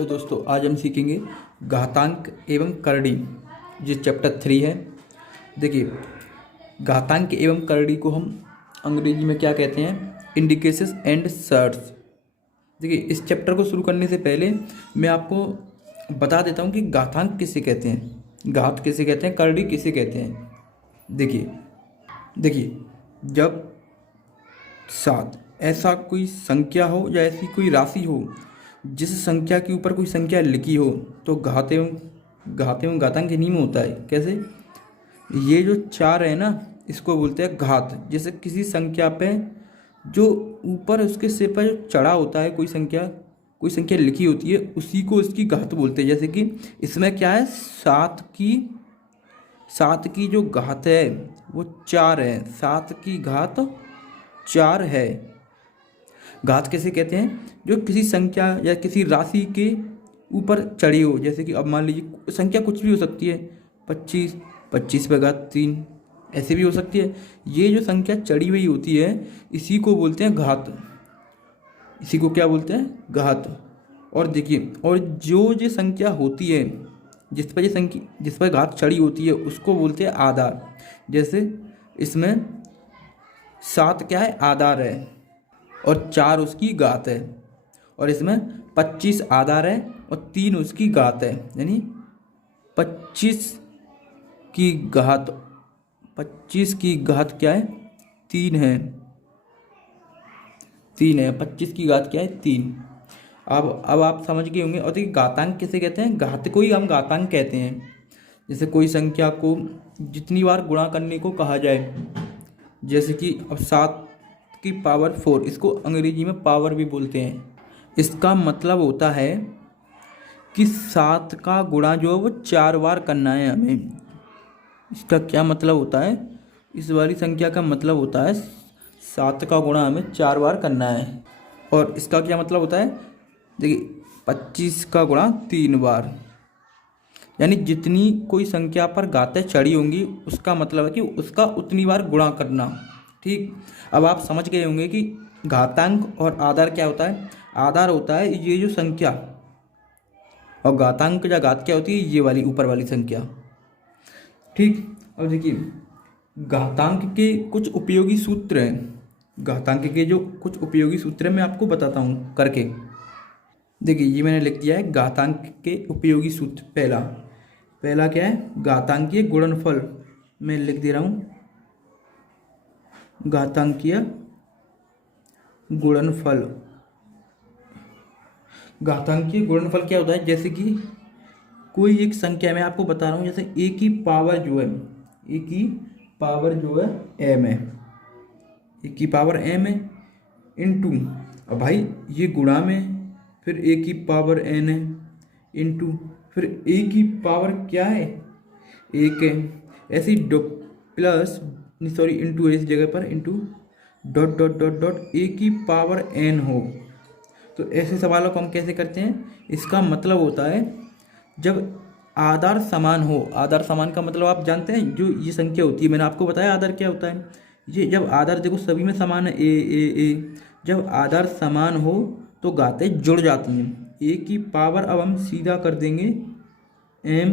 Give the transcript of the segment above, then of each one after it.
Hello दोस्तों, आज हम सीखेंगे घातांक एवं करड़ी, जो चैप्टर 3 है। देखिए, घातांक एवं करड़ी को हम अंग्रेजी में क्या कहते हैं? इंडिकेशंस एंड सर्ट्स। देखिए, इस चैप्टर को शुरू करने से पहले मैं आपको बता देता हूँ कि घातांक किसे कहते हैं, घात किसे कहते हैं, करड़ी किसे कहते हैं। देखिए, जब सात ऐसा कोई संख्या हो या ऐसी कोई राशि हो जिस संख्या के ऊपर कोई संख्या लिखी हो तो घात एवं घातांक के नियम होता है। कैसे? ये जो चार है ना, इसको बोलते हैं घात। जैसे किसी संख्या पे जो ऊपर उसके सिर पर जो चढ़ा होता है, कोई संख्या लिखी होती है, उसी को उसकी घात बोलते हैं। जैसे कि इसमें क्या है, सात की जो घात है वो 4 है, 7 की घात 4 है। घात किसे कहते हैं? जो किसी संख्या या किसी राशि के ऊपर चढ़ी हो। जैसे कि अब मान लीजिए संख्या कुछ भी हो सकती है, 25, 25 पे घात 3, ऐसे भी हो सकती है। ये जो संख्या चढ़ी हुई होती है इसी को बोलते हैं घात। इसी को क्या बोलते हैं? घात। और देखिए, और जो संख्या होती है जिस पर घात चढ़ी होती है उसको बोलते हैं आधार। जैसे इसमें 7 क्या है? आधार है, और 4 उसकी घात है। और इसमें 25 आधार है और 3 उसकी घात है, यानी 25 की घात क्या है? 3 है। 3 है, 25 की घात क्या है? 3। अब आप समझ गए होंगे। और देखिए, घातांक किसे कहते हैं? घात को ही हम घातांक कहते हैं। जैसे कोई संख्या को जितनी बार गुणा करने को कहा जाए, जैसे कि अब 7 की पावर 4, इसको अंग्रेजी में पावर भी बोलते हैं। इसका मतलब होता है कि 7 का गुणा जो है वो 4 बार करना है हमें। इसका क्या मतलब होता है? इस वाली संख्या का मतलब होता है 7 का गुणा हमें 4 बार करना है। और इसका क्या मतलब होता है? देखिए, 25 का गुणा 3 बार, यानी जितनी कोई संख्या पर घातें चढ़ी होंगी उसका मतलब है कि उसका उतनी बार गुणा करना। ठीक, अब आप समझ गए होंगे कि घातांक और आधार क्या होता है। आधार होता है ये जो संख्या, और घातांक या घात क्या होती है? ये वाली ऊपर वाली संख्या। ठीक, अब देखिए, घातांक के कुछ उपयोगी सूत्र हैं। घातांक के जो कुछ उपयोगी सूत्र हैं मैं आपको बताता हूँ करके। देखिए, ये मैंने लिख दिया है घातांक के उपयोगी सूत्र। पहला क्या है? घातांकीय गुणनफल। मैं लिख दे रहा हूँ, घातांकीय गुणनफल। घातांकीय गुणनफल क्या होता है? जैसे कि कोई एक संख्या, मैं आपको बता रहा हूँ, जैसे a की पावर जो है, a की पावर जो है m है, a की पावर m है, इंटू, अब भाई ये गुणा में, फिर a की पावर n है, इंटू, फिर a की पावर क्या है? 1 है। ऐसे ही प्लस, सॉरी, इंटू है इस जगह पर, into dot dot dot dot a की पावर n हो। तो ऐसे सवालों को हम कैसे करते हैं? इसका मतलब होता है जब आधार समान हो। आधार समान का मतलब आप जानते हैं, जो ये संख्या होती है, मैंने आपको बताया आधार क्या होता है। ये जब आधार, देखो सभी में समान है, ए, जब आधार समान हो तो घातें जुड़ जाती हैं। a की पावर अब हम सीधा कर देंगे m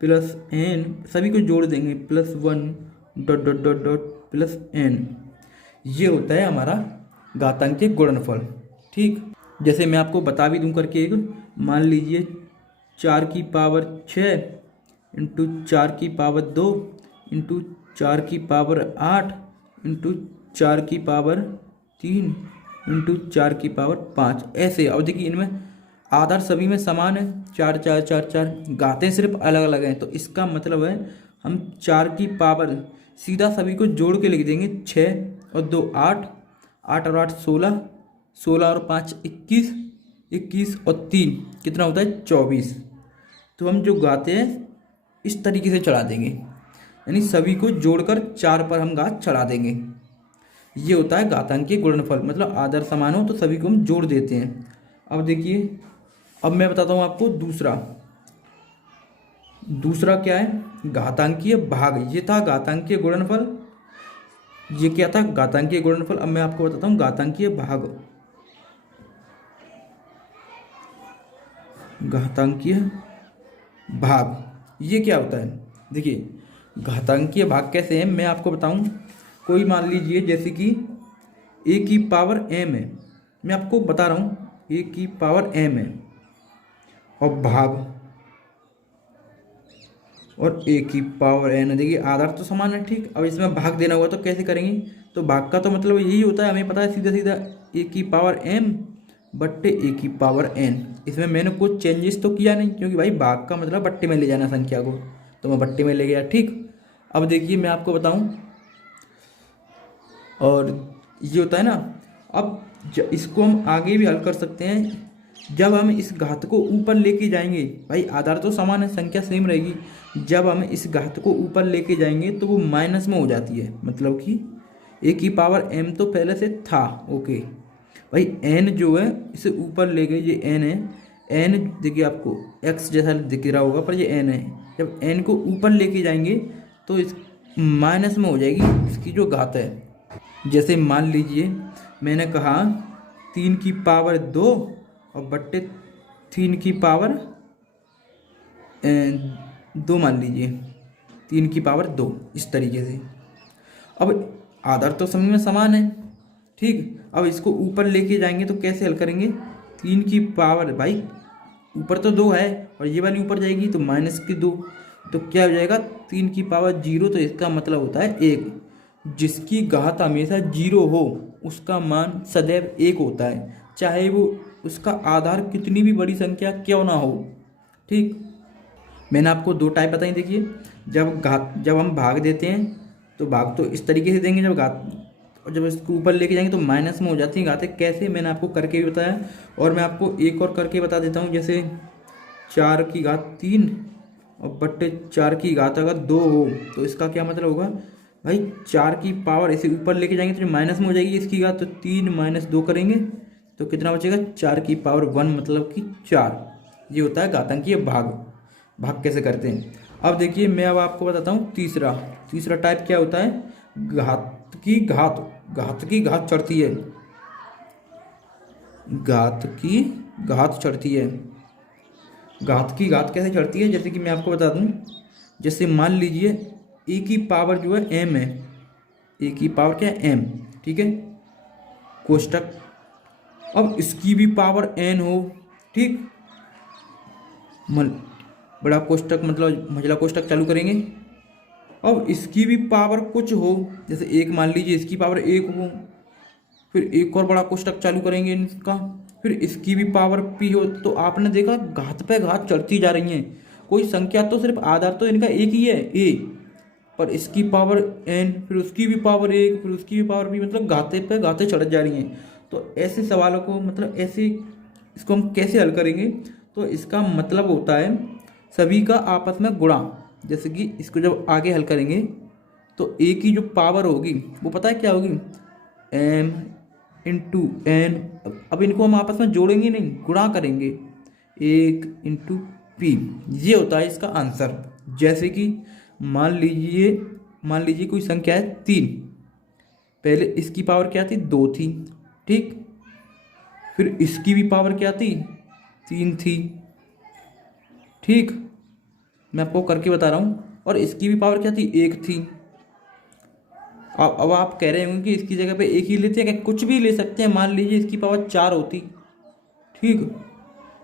प्लस n, सभी को जोड़ देंगे, +1 dot dot dot dot plus n। ये होता है हमारा घातांकीय गुणनफल। ठीक, जैसे मैं आपको बता भी दूं करके एक, मान लीजिए 4 की पावर 6 इंटू 4 की पावर 2 इंटू 4 की पावर 8 इंटू 4 की पावर 3 इंटू 4 की पावर 5। ऐसे, अब देखिए इनमें आधार सभी में समान है, 4 4 4 4, घातें सिर्फ अलग अलग हैं। तो इसका मतलब है हम 4 की पावर सीधा सभी को जोड़ के लिख देंगे, 6 और 2 8, 8 और 8 16, 16 और 5 21, 21 और 3 कितना होता है? 24। तो हम जो घाते हैं इस तरीके से चढ़ा देंगे, यानी सभी को जोड़कर 4 पर हम घात चढ़ा देंगे। ये होता है घातांकीय गुणनफल, मतलब आधार समान हो तो सभी को हम जोड़ देते हैं। अब देखिए, अब मैं बताता हूँ आपको दूसरा क्या है? घातांकीय भाग। ये था घातांकीय गुणनफल, ये क्या था? घातांकीय गुणनफल। अब मैं आपको बताता हूँ घातांकीय भाग। घातांकीय भाग ये क्या होता है? देखिए घातांकीय भाग कैसे है मैं आपको बताऊं। कोई मान लीजिए जैसे कि ए की पावर एम है, मैं आपको बता रहा हूँ ए की पावर एम है और भाग और ए की पावर एन। देखिए आधार तो समान है, ठीक। अब इसमें भाग देना हुआ तो कैसे करेंगे? तो भाग का तो मतलब यही होता है, हमें पता है सीधा सीधा ए की पावर एम बट्टे ए की पावर एन। इसमें मैंने कुछ चेंजेस तो किया नहीं, क्योंकि भाई भाग का मतलब बट्टे में ले जाना संख्या को, तो मैं बट्टे में ले गया, ठीक। अब देखिए मैं आपको बताऊं, और ये होता है ना। अब इसको हम आगे भी हल कर सकते हैं। जब हम इस घात को ऊपर लेके जाएंगे, भाई आधार तो समान है, संख्या सेम रहेगी। जब हम इस घात को ऊपर लेके जाएंगे तो वो माइनस में हो जाती है, मतलब कि ए की पावर एम तो पहले से था, ओके। भाई एन जो है इसे ऊपर ले गए, ये एन है। एन देखिए आपको एक्स जैसा दिख रहा होगा, पर ये एन है। जब एन को ऊपर लेके जाएंगे तो इस माइनस में हो जाएगी इसकी जो घात है। जैसे मान लीजिए मैंने कहा 3 की पावर 2 और बट्टे 3 की पावर 2, मान लीजिए 3 की पावर 2, इस तरीके से। अब आधार तो सभी में समान है, ठीक। अब इसको ऊपर लेके जाएंगे तो कैसे हल करेंगे? 3 की पावर, भाई ऊपर तो 2 है और ये वाली ऊपर जाएगी तो माइनस की 2, तो क्या हो जाएगा? 3 की पावर 0, तो इसका मतलब होता है 1। जिसकी घात हमेशा 0 हो उसका मान सदैव 1 होता है, चाहे वो उसका आधार कितनी भी बड़ी संख्या क्यों ना हो, ठीक। मैंने आपको 2 टाइप बताई। देखिए जब हम भाग देते हैं तो भाग तो इस तरीके से देंगे, जब इसको ऊपर लेके जाएंगे तो माइनस में हो जाती हैं घातें। कैसे, मैंने आपको करके भी बताया, और मैं आपको एक और करके बता देता हूँ। जैसे 4 की घात 3 और बट्टे 4 की घात अगर 2 हो तो इसका क्या मतलब होगा? भाई 4 की पावर इसे ऊपर लेके जाएंगे तो माइनस में हो जाएगी इसकी घात, तो 3 माइनस 2 करेंगे तो कितना बचेगा? 4 की पावर 1, मतलब कि 4। ये होता है घातांकीय भाग। भाग कैसे करते हैं अब देखिए, मैं अब आपको बताता हूँ तीसरा टाइप क्या होता है। घात की घात चढ़ती है। घात की घात चढ़ती है। घात की घात कैसे चढ़ती है? जैसे कि मैं आपको बता दूं, जैसे मान लीजिए ए की पावर जो है एम है, ए की पावर क्या है? एम, ठीक है, कोष्टक। अब इसकी भी पावर एन हो, ठीक। बड़ा कोष्टक मतलब मझला कोष्टक चालू करेंगे। अब इसकी भी पावर कुछ हो, जैसे 1 मान लीजिए इसकी पावर 1 हो, फिर एक और बड़ा कोष्टक चालू करेंगे इसका, फिर इसकी भी पावर p हो। तो आपने देखा घात पे घात चढ़ती जा रही हैं। कोई संख्या तो सिर्फ आधार तो इनका एक ही है a, पर इसकी पावर n, फिर उसकी भी पावर 1, फिर उसकी भी पावर p, मतलब घाते पे घाते चढ़ जा रही हैं। तो ऐसे सवालों को मतलब ऐसे इसको हम कैसे हल करेंगे? तो इसका मतलब होता है सभी का आपस में गुणा। जैसे कि इसको जब आगे हल करेंगे तो a की जो पावर होगी वो पता है क्या होगी? m into N. अब इनको हम आपस में जोड़ेंगे नहीं, गुणा करेंगे, 1 इंटू पी। ये होता है इसका आंसर। जैसे कि मान लीजिए कोई संख्या है 3, पहले इसकी पावर क्या थी? 2 थी, ठीक। फिर इसकी भी पावर क्या थी? 3 थी, ठीक। मैं आपको करके बता रहा हूँ। और इसकी भी पावर क्या थी? 1 थी। अब आप कह रहे होंगे कि इसकी जगह पे 1 ही लेते हैं, क्या कुछ भी ले सकते हैं? मान लीजिए इसकी पावर 4 होती, ठीक।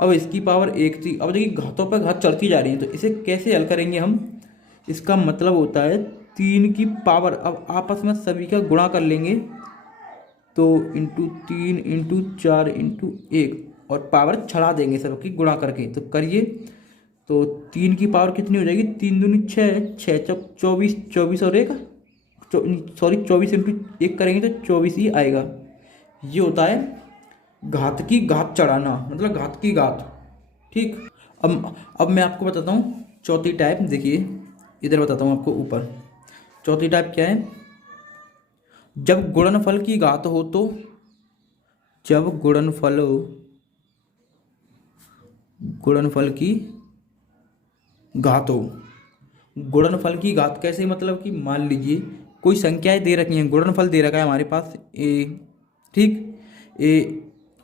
अब इसकी पावर 1 थी। अब देखिए घातों पर घात चढ़ती जा रही है, तो इसे कैसे हल करेंगे हम? इसका मतलब होता है 3 की पावर, अब आपस में सभी का गुणा कर लेंगे, तो इंटू 3 इंटू 4 इंटू 1, और पावर चढ़ा देंगे सबकी गुणा करके। तो करिए, तो 3 की पावर कितनी हो जाएगी? 3 दूनी 6, 6 चौक 24, 24 और 1, सॉरी 24 इंटू 1 करेंगे तो 24 ही आएगा। ये होता है घात की घात चढ़ाना, मतलब घात की घात, ठीक। अब मैं आपको बताता हूँ चौथी टाइप। देखिए इधर बताता हूँ आपको ऊपर। चौथी टाइप क्या है? जब गुणनफल की घात हो तो, जब गुणनफल की घात हो। गुणनफल की घात कैसे? मतलब कि मान लीजिए कोई संख्याएं दे रखी हैं, गुणनफल दे रखा है हमारे पास a, ठीक। a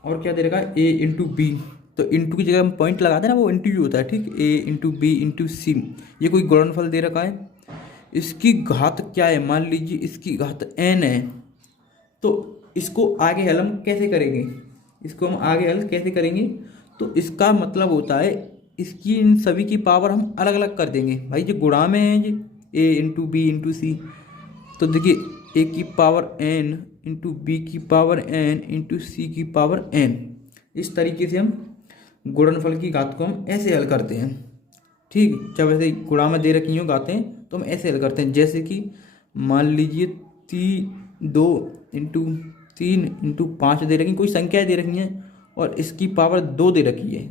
और क्या दे रखा है? a इंटू बी, तो इंटू की जगह हम पॉइंट लगाते हैं ना, वो इंटू यू होता है, ठीक। ए इंटू बी इंटू सी, ये कोई गुणनफल दे रखा है, इसकी घात क्या है, मान लीजिए इसकी घात n है। तो इसको आगे हल हम कैसे करेंगे, इसको हम आगे हल कैसे करेंगे, तो इसका मतलब होता है इसकी इन सभी की पावर हम अलग अलग कर देंगे। भाई जो गुणा में है जी, ए इंटू बी इंटू सी, तो देखिए ए की पावर n इंटू बी की पावर n इंटू सी की पावर n, इस तरीके से हम गुणनफल की घात को हम ऐसे हल करते हैं, ठीक। जब ऐसे गुणा में दे रखी हो घातें तो हम ऐसे हल करते हैं, जैसे कि मान लीजिए 2 इंटू 3 इंटू 5 दे रखी, कोई संख्याएं दे रखी हैं और इसकी पावर 2 दे रखी है,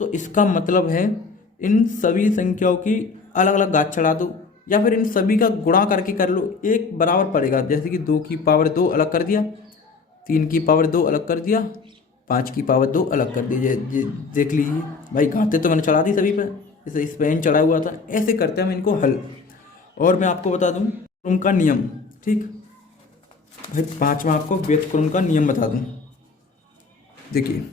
तो इसका मतलब है इन सभी संख्याओं की अलग अलग घात चढ़ा दो, या फिर इन सभी का गुणा करके कर लो, एक बराबर पड़ेगा। जैसे कि 2 की पावर 2 अलग कर दिया, 3 की पावर 2 अलग कर दिया, 5 की पावर 2 अलग कर दीजिए। देख लीजिए भाई, घातें तो मैंने चढ़ा दी सभी पर, जैसे इस पेन चढ़ा हुआ था, ऐसे करते हैं हम इनको हल। और मैं आपको बता दूं क्रम का नियम, ठीक भाई, पांचवा आपको व्युत्क्रम का नियम बता दूं। देखिए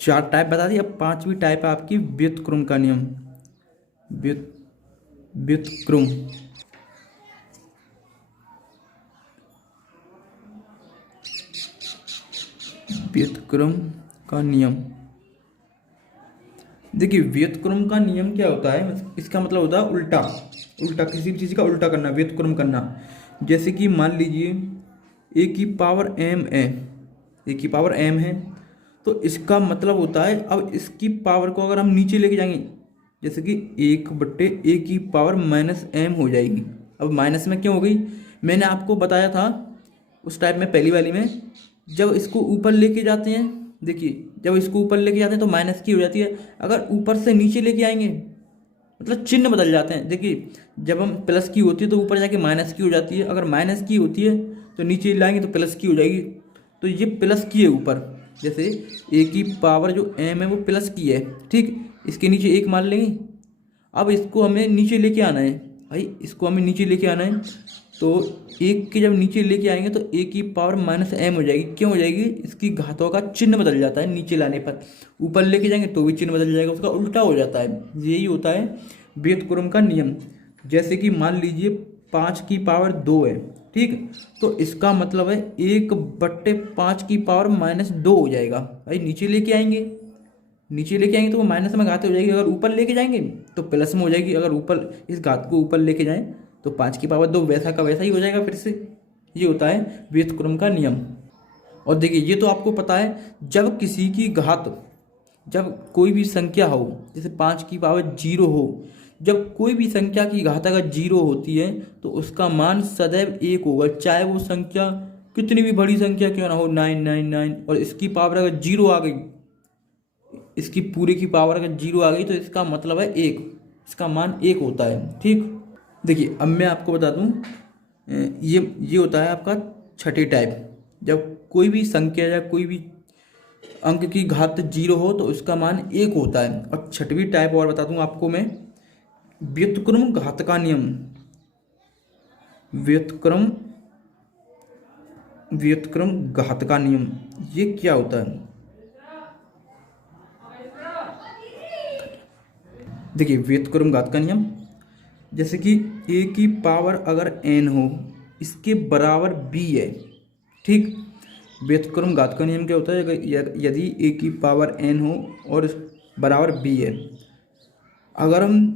4 टाइप बता दी, अब 5वीं टाइप है आपकी व्युत्क्रम का नियम। व्युत्क्रम, व्युत्क्रम का नियम। देखिए व्युत्क्रम का नियम क्या होता है, इसका मतलब होता है उल्टा, उल्टा किसी भी चीज़ का उल्टा करना, व्युत्क्रम करना। जैसे कि मान लीजिए ए की पावर m है, ए की पावर m है, तो इसका मतलब होता है अब इसकी पावर को अगर हम नीचे लेके जाएंगे, जैसे कि 1/a की पावर -m हो जाएगी। अब माइनस में क्यों हो गई, मैंने आपको बताया था उस टाइप में, पहली वाली में, जब इसको ऊपर लेके जाते हैं, देखिए जब इसको ऊपर लेके जाते हैं तो माइनस की हो जाती है, अगर ऊपर से नीचे लेके आएंगे मतलब चिन्ह बदल जाते हैं। देखिए जब हम प्लस की होती है तो ऊपर जाके माइनस की हो जाती है, अगर माइनस की होती है तो नीचे लाएंगे तो प्लस की हो जाएगी। तो ये प्लस की है ऊपर, जैसे ए की पावर जो m है वो प्लस की है, ठीक, इसके नीचे 1 मान लेंगे। अब इसको हमें नीचे लेके आना है भाई, इसको हमें नीचे लेके आना है, तो 1 के जब नीचे लेके आएंगे तो ए की पावर -m हो जाएगी। क्यों हो जाएगी, इसकी घातों का चिन्ह बदल जाता है नीचे लाने पर, ऊपर लेके जाएंगे तो भी चिन्ह बदल जाएगा, उसका उल्टा हो जाता है। यही होता है व्युत्क्रम का नियम। जैसे कि मान लीजिए 5 की पावर 2 है, ठीक, तो इसका मतलब है 1/5 की पावर -2 हो जाएगा। भाई नीचे लेके आएंगे, नीचे लेके आएंगे तो वो माइनस में घात हो जाएगी, अगर ऊपर लेके जाएंगे तो प्लस में हो जाएगी, अगर ऊपर इस घात को ऊपर लेके जाएं तो 5 की पावर 2 वैसा का वैसा ही हो जाएगा फिर से। ये होता है व्युत्क्रम का नियम। और देखिए ये तो आपको पता है, जब किसी की घात, जब कोई भी संख्या हो, जैसे 5 की पावर 0 हो, जब कोई भी संख्या की घात अगर 0 होती है तो उसका मान सदैव 1 होगा, चाहे वो संख्या कितनी भी बड़ी संख्या क्यों ना हो, 999, और इसकी पावर अगर 0 आ गई, इसकी पूरी की पावर अगर 0 आ गई तो इसका मतलब है 1, इसका मान 1 होता है, ठीक। देखिए अब मैं आपको बता दूं, ये होता है आपका छठी टाइप, जब कोई भी संख्या या कोई भी अंक की घात 0 हो तो उसका मान 1 होता है। और छठवीं टाइप और बता दूं आपको मैं, व्युत्क्रम घात का नियम। व्युत्क्रम घात का नियम, ये क्या होता है, देखिए व्युत्क्रम घात का नियम, जैसे कि a की पावर अगर n हो, इसके बराबर b है, ठीक। व्युत्क्रम घात का नियम क्या होता है, यदि a की पावर n हो और बराबर b है, अगर हम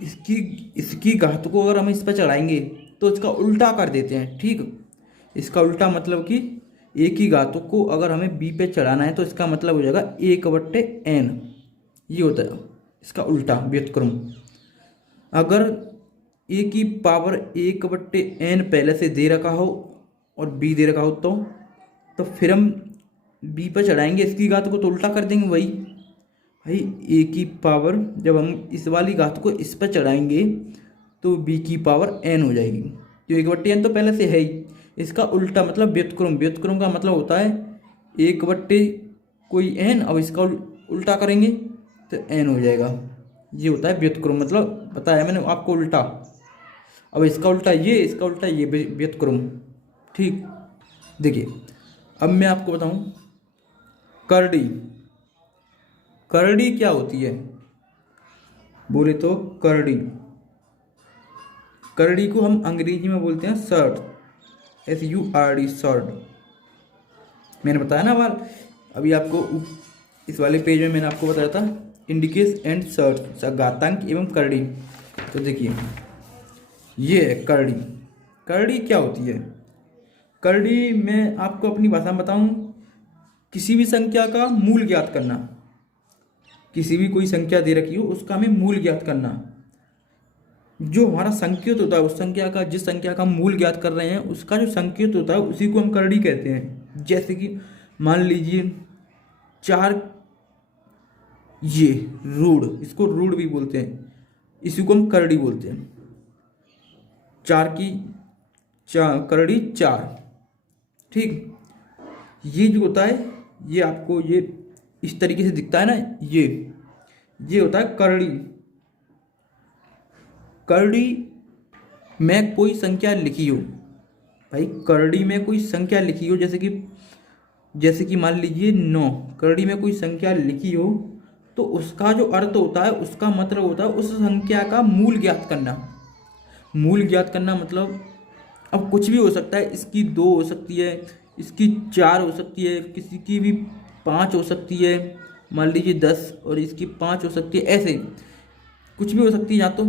इसकी घात को अगर हम इस पर चढ़ाएंगे तो इसका उल्टा कर देते हैं, ठीक। इसका उल्टा मतलब कि a की घात को अगर हमें b पे चढ़ाना है तो इसका मतलब हो जाएगा 1/n, ये होता है इसका उल्टा व्युत्क्रम। अगर a की पावर 1/n पहले से दे रखा हो और b दे रखा हो तो फिर हम b पर चढ़ाएंगे इसकी घात को तो उल्टा कर देंगे वही। भाई a की पावर जब हम इस वाली घात को इस पर चढ़ाएंगे तो b की पावर n हो जाएगी, जो 1/n तो पहले से है ही, इसका उल्टा मतलब व्युत्क्रम। व्युत्क्रम का मतलब होता है 1/कोई n, अब इसका उल्टा करेंगे तो n हो जाएगा, ये होता है व्युत्क्रम, मतलब बताया मैंने आपको उल्टा। अब इसका उल्टा ये, इसका उल्टा ये, व्युत्क्रम, ठीक। देखिए अब मैं आपको बताऊं करड़ी, करड़ी क्या होती है? बोले तो करड़ी, करड़ी को हम अंग्रेजी में बोलते हैं सर्ड, SURD, सर्ड। मैंने बताया ना बार, अभी आपको इस वाले पेज में मैंने आपको बताया था इंडिकेस एंड सर्ड, घातांक एवं करड़ी। तो देखिए ये है करड़ी। करड़ी क्या होती है? करड़ी मैं आपको अपनी भाषा में बताऊं, किसी भी संख्या का मूल ज्ञात करना, किसी भी कोई संख्या दे रखी हो उसका हमें मूल ज्ञात करना। जो हमारा संकेत होता है उस संख्या का, जिस संख्या का मूल ज्ञात कर रहे हैं उसका जो संकेत होता है उसी को हम करड़ी कहते हैं। जैसे कि मान लीजिए 4, ये रूढ़, इसको रूढ़ भी बोलते हैं, इसी को हम करड़ी बोलते हैं। 4 की करड़ी 4, ठीक। ये जो होता है ये आपको ये इस तरीके से दिखता है ना, ये होता है करड़ी। करड़ी में कोई संख्या लिखी हो, भाई करड़ी में कोई संख्या लिखी हो, जैसे कि मान लीजिए 9, करड़ी में कोई संख्या लिखी हो तो उसका जो अर्थ होता है, उसका मतलब होता है उस संख्या का मूल ज्ञात करना। मूल ज्ञात करना मतलब अब कुछ भी हो सकता है, इसकी 2 हो सकती है, इसकी 4 हो सकती है, किसी की भी 5 हो सकती है, मान लीजिए 10 और इसकी 5 हो सकती है, ऐसे कुछ भी हो सकती है। या तो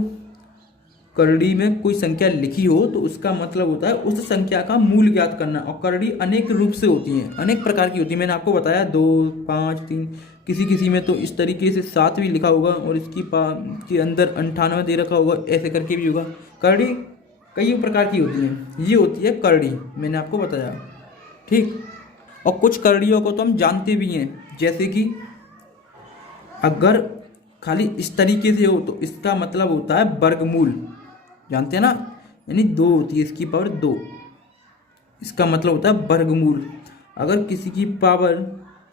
करड़ी में कोई संख्या लिखी हो तो उसका मतलब होता है उस संख्या का मूल ज्ञात करना। और करड़ी अनेक रूप से होती हैं, अनेक प्रकार की होती है। मैंने आपको बताया 2, 5, 3, किसी में तो इस तरीके से 7 भी लिखा होगा और इसकी के अंदर 98 दे रखा होगा, ऐसे करके भी होगा। करड़ी कई प्रकार की होती हैं, ये होती है करड़ी, मैंने आपको बताया, ठीक। और कुछ करड़ियों को तो हम जानते भी हैं, जैसे कि अगर खाली इस तरीके से हो तो इसका मतलब होता है वर्गमूल, जानते हैं ना, यानी 2 होती है, इसकी पावर 2, इसका मतलब होता है वर्गमूल। अगर किसी की पावर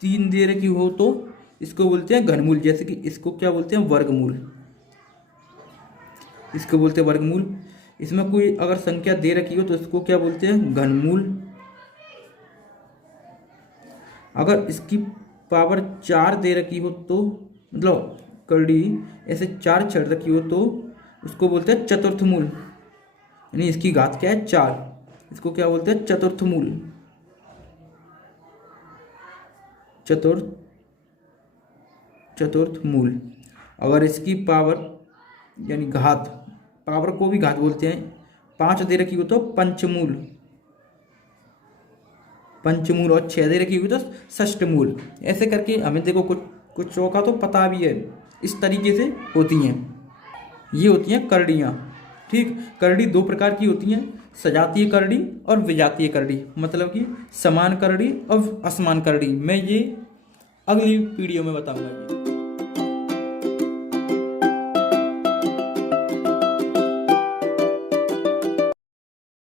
3 दे रखी हो तो इसको बोलते हैं घनमूल, जैसे कि इसको क्या बोलते हैं, वर्गमूल, इसको बोलते हैं वर्गमूल। इसमें कोई अगर संख्या दे रखी हो तो इसको क्या बोलते हैं, घनमूल। अगर इसकी पावर 4 दे रखी हो तो, मतलब करड़ी ऐसे 4 चढ़ रखी हो तो उसको बोलते हैं चतुर्थमूल, यानी इसकी घात क्या है, 4, इसको क्या बोलते हैं, चतुर्थमूल, चतुर्थमूल। अगर इसकी पावर यानी घात, पावर को भी घात बोलते हैं, 5 दे रखी हो तो पंचमूल, और 6 दे रखी हो तो षष्ठमूल। ऐसे करके हमें देखो कुछ का तो पता भी है, इस तरीके से होती हैं, ये होती हैं करड़ियाँ, ठीक। करड़ी 2 प्रकार की होती हैं, सजातीय करड़ी और विजातीय करड़ी, मतलब कि समान करड़ी और असमान करड़ी। मैं ये अगली वीडियो में बताऊंगा।